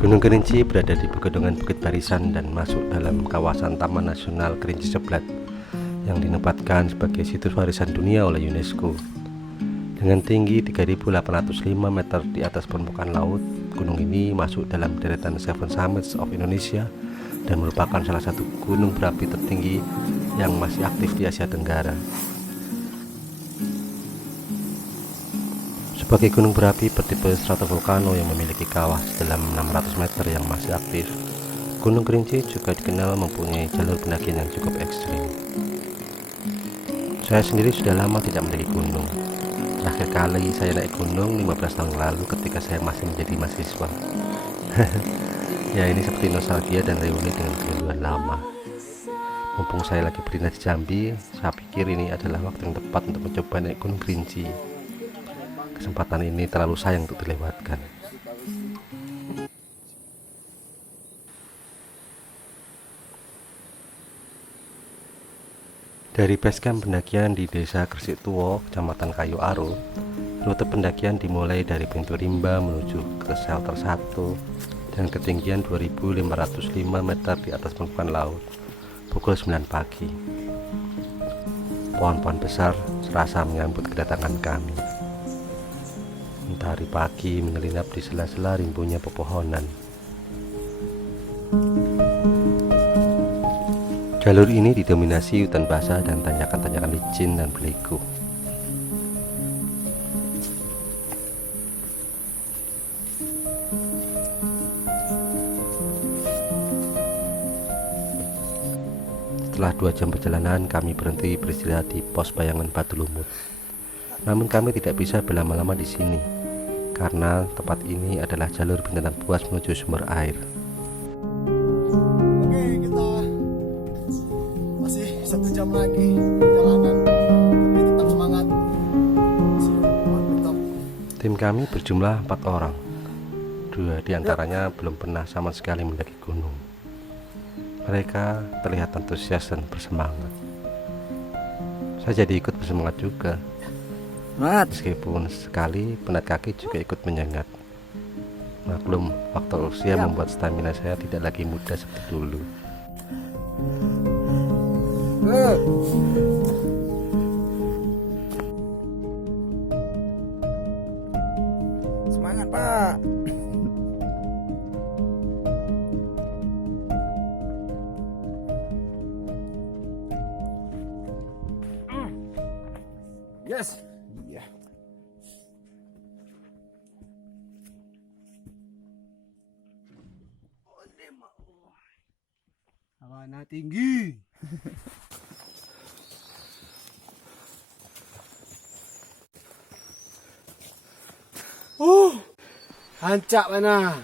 Gunung Kerinci berada di pegunungan Bukit Barisan dan masuk dalam kawasan Taman Nasional Kerinci Seblat yang dinempatkan sebagai situs warisan dunia oleh UNESCO. Dengan tinggi 3.805 meter di atas permukaan laut, gunung ini masuk dalam deretan Seven Summits of Indonesia dan merupakan salah satu gunung berapi tertinggi yang masih aktif di Asia Tenggara. Sebagai gunung berapi bertipe stratovolcano yang memiliki kawah sedalam 600 meter yang masih aktif, Gunung Kerinci juga dikenal mempunyai jalur pendakian yang cukup ekstrim. Saya sendiri sudah lama tidak mendaki gunung. Terakhir kali saya naik gunung 15 tahun lalu ketika saya masih menjadi mahasiswa. Ya, ini seperti nostalgia dan reuni dengan kerinduan lama. Mumpung saya lagi berdinas di Jambi, saya pikir ini adalah waktu yang tepat untuk mencoba naik Gunung Kerinci. Kesempatan ini terlalu sayang untuk dilewatkan. Dari basecamp pendakian di Desa Gresik Tuwo, Kecamatan Kayu Aro, rute pendakian dimulai dari pintu rimba menuju ke shelter 1 dan ketinggian 2.505 meter di atas permukaan laut pukul 9 pagi. Pohon-pohon besar serasa menyambut kedatangan kami. Mentari pagi menyelinap di sela-sela rimbunya pepohonan. Jalur ini didominasi hutan basah dan tanjakan-tanjakan licin dan berliku. Setelah 2 jam perjalanan, kami berhenti beristirahat di pos bayangan Batu Lumut. Namun kami tidak bisa berlama-lama di sini, karena tempat ini adalah jalur Bintang Buas menuju sumber air. Oke, kita masih 1 jam lagi perjalanan, tapi tetap semangat. Tim kami berjumlah 4 orang. 2 diantaranya belum pernah sama sekali mendaki gunung. Mereka terlihat antusias dan bersemangat. Saya jadi ikut bersemangat juga. Meskipun sekali penat kaki juga ikut menyengat. Maklum, faktor usia membuat stamina saya tidak lagi muda seperti dulu. Semangat, Pak. Yes. Iya. Hawana tinggi. Hancak mana?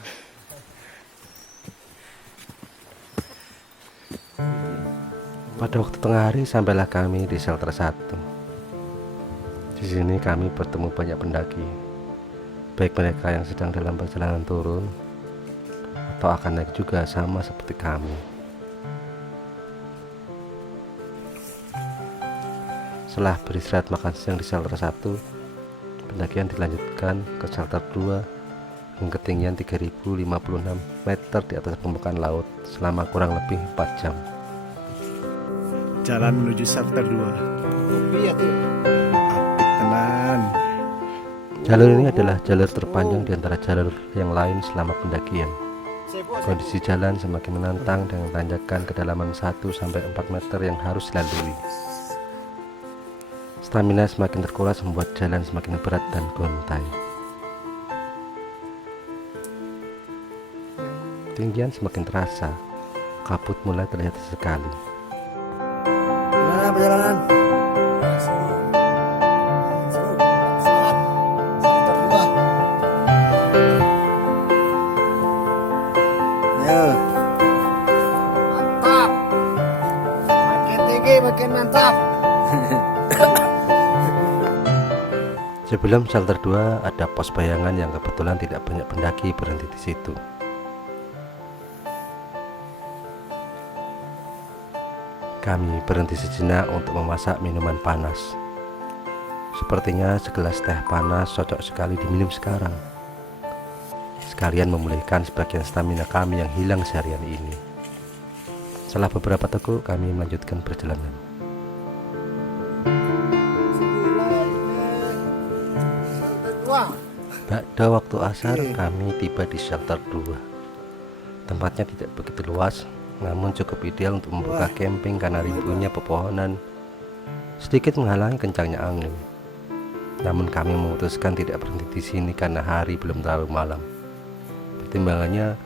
Pada waktu tengah hari sampailah kami di shelter 1. Di sini kami bertemu banyak pendaki, baik mereka yang sedang dalam perjalanan turun atau akan naik juga sama seperti kami. Setelah beristirahat makan siang di shelter 1, pendakian dilanjutkan ke shelter 2 dengan ketinggian 3.056 meter di atas permukaan laut selama kurang lebih 4 jam. Jalan menuju shelter 2. Iya tuh. Apik tenan. Jalur ini adalah jalur terpanjang di antara jalur yang lain selama pendakian. Kondisi jalan semakin menantang dengan tanjakan kedalaman 1-4 meter yang harus dilalui. Stamina semakin terkuras membuat jalan semakin berat dan gontai. Ketinggian semakin terasa, kabut mulai terlihat sekali. Gimana perjalanan? Semangat. Shelter 2. Ayo. Mantap. Makin tinggi makin mantap. Sebelum shelter 2 ada pos bayangan yang kebetulan tidak banyak pendaki berhenti di situ. Kami berhenti sejenak untuk memasak minuman panas. Sepertinya segelas teh panas cocok sekali diminum sekarang. sekalian memulihkan sebagian stamina kami yang hilang seharian ini. Setelah beberapa teguk, kami melanjutkan perjalanan. Pada waktu asar, kami tiba di shelter 2. Tempatnya tidak begitu luas, namun cukup ideal untuk membuka camping karena rimbunnya pepohonan sedikit menghalangi kencangnya angin. Namun kami memutuskan tidak berhenti di sini karena hari belum terlalu malam. Pertimbangannya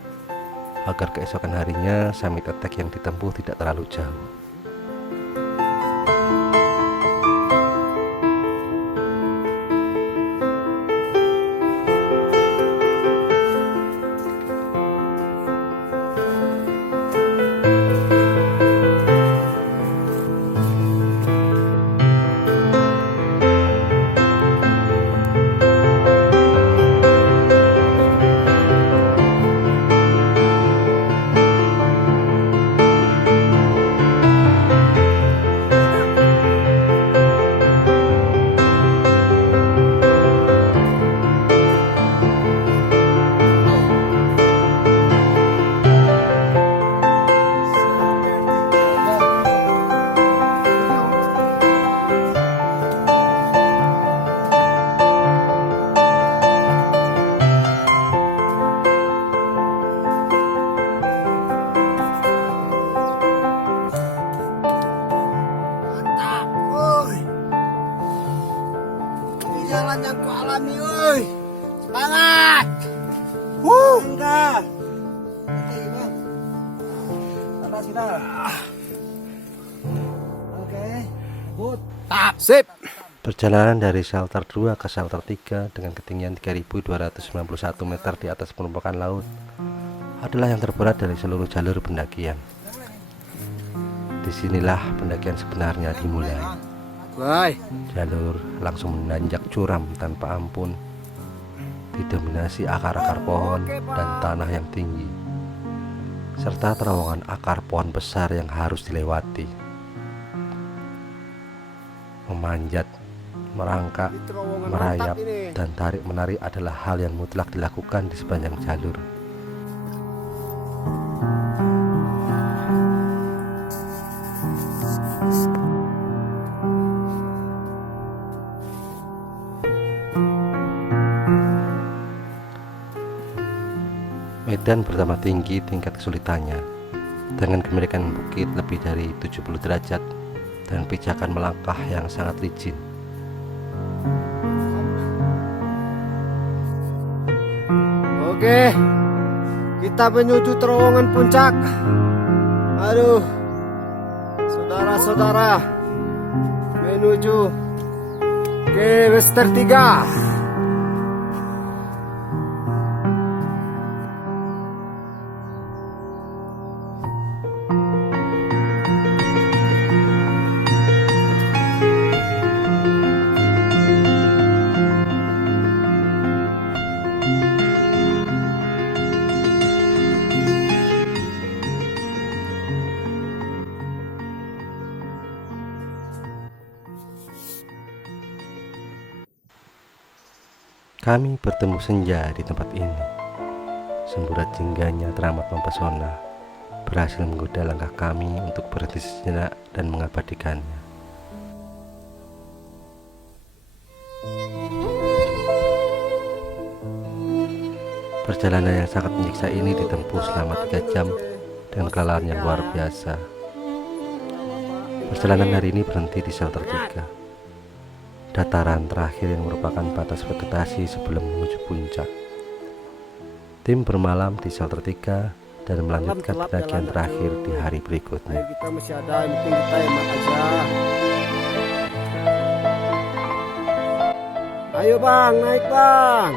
agar keesokan harinya summit attack yang ditempuh tidak terlalu jauh. Jalan yang ku alami, woi. Semangat. Sudah. Sudah. Oke. Good. Tap. Sip. Perjalanan dari shelter 2 ke shelter 3 dengan ketinggian 3291 meter di atas permukaan laut adalah yang terberat dari seluruh jalur pendakian. Disinilah pendakian sebenarnya dimulai. Bye. Jalur langsung menanjak curam tanpa ampun, didominasi akar-akar pohon dan tanah yang tinggi, serta terowongan akar pohon besar yang harus dilewati. Memanjat, merangkak, merayap, dan tarik-menarik adalah hal yang mutlak dilakukan di sepanjang jalur. Medan bertambah tinggi tingkat kesulitannya, dengan kemiringan bukit lebih dari 70 derajat dan pijakan melangkah yang sangat licin. Oke, kita menuju terowongan puncak. Aduh, saudara-saudara, menuju ke Wester 3. Kami bertemu senja di tempat ini. Semburat jingganya teramat mempesona, berhasil menggoda langkah kami untuk berhenti sejenak dan mengabadikannya. Perjalanan yang sangat menyiksa ini ditempuh selama 3 jam dengan kelelahan yang luar biasa. Perjalanan hari ini berhenti di shelter 3, dataran terakhir yang merupakan batas vegetasi sebelum menuju puncak. Tim bermalam di shelter 3 dan melanjutkan pendakian terakhir di hari berikutnya. Kita masih ada, yang penting kita hemat aja. Ayo bang, naik bang.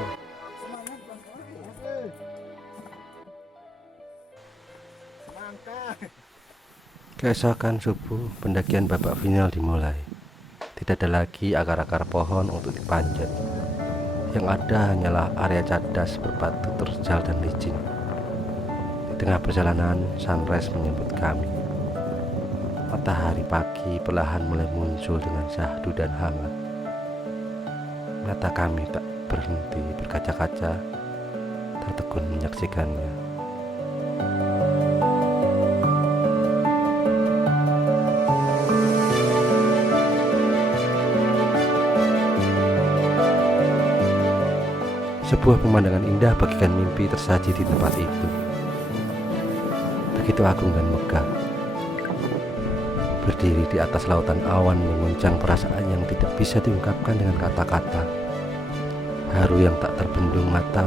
Keesokan subuh, pendakian babak final dimulai. Tidak ada lagi akar-akar pohon untuk dipanjat. Yang ada hanyalah area cadas berbatu terjal dan licin. Di tengah perjalanan, sunrise menyambut kami. Matahari pagi perlahan mulai muncul dengan syahdu dan hangat. Mata kami tak berhenti berkaca-kaca, tertegun menyaksikannya. Sebuah pemandangan indah bagikan mimpi tersaji di tempat itu. Begitu agung dan megah. Berdiri di atas lautan awan menguncang perasaan yang tidak bisa diungkapkan dengan kata-kata. Haru yang tak terbendung mata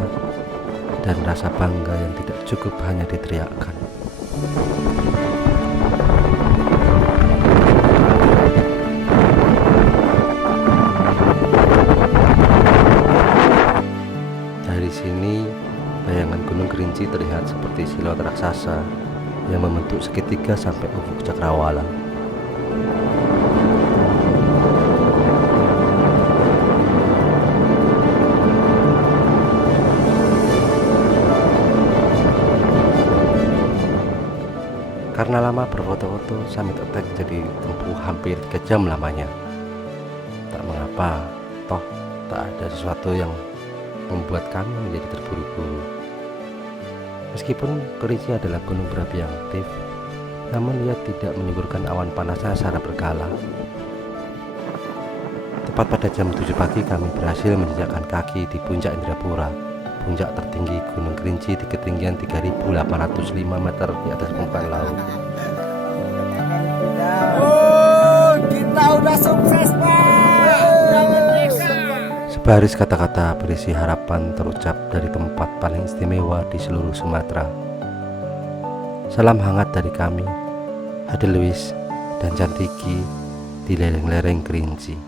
dan rasa bangga yang tidak cukup hanya diteriakkan. Dari sini, bayangan Gunung Kerinci terlihat seperti siluet raksasa yang membentuk segitiga sampai ufuk cakrawala. Karena lama berfoto-foto, summit attack jadi tempuh hampir 3 jam lamanya. Tak mengapa, toh tak ada sesuatu yang membuat kami menjadi terburu-buru. Meskipun Kerinci adalah gunung berapi yang aktif, namun ia tidak menyuburkan awan panasnya secara berkala. Tepat pada jam 7 pagi kami berhasil menjejakkan kaki di puncak Indrapura, puncak tertinggi Gunung Kerinci di ketinggian 3.805 meter di atas permukaan laut. Oh, kita udah sukses, Pak. Udah merdeka. Sebaris kata-kata berisi harapan terucap dari tempat paling istimewa di seluruh Sumatera. Salam hangat dari kami, Ade Lewis dan Cantiki di lereng-lereng Kerinci.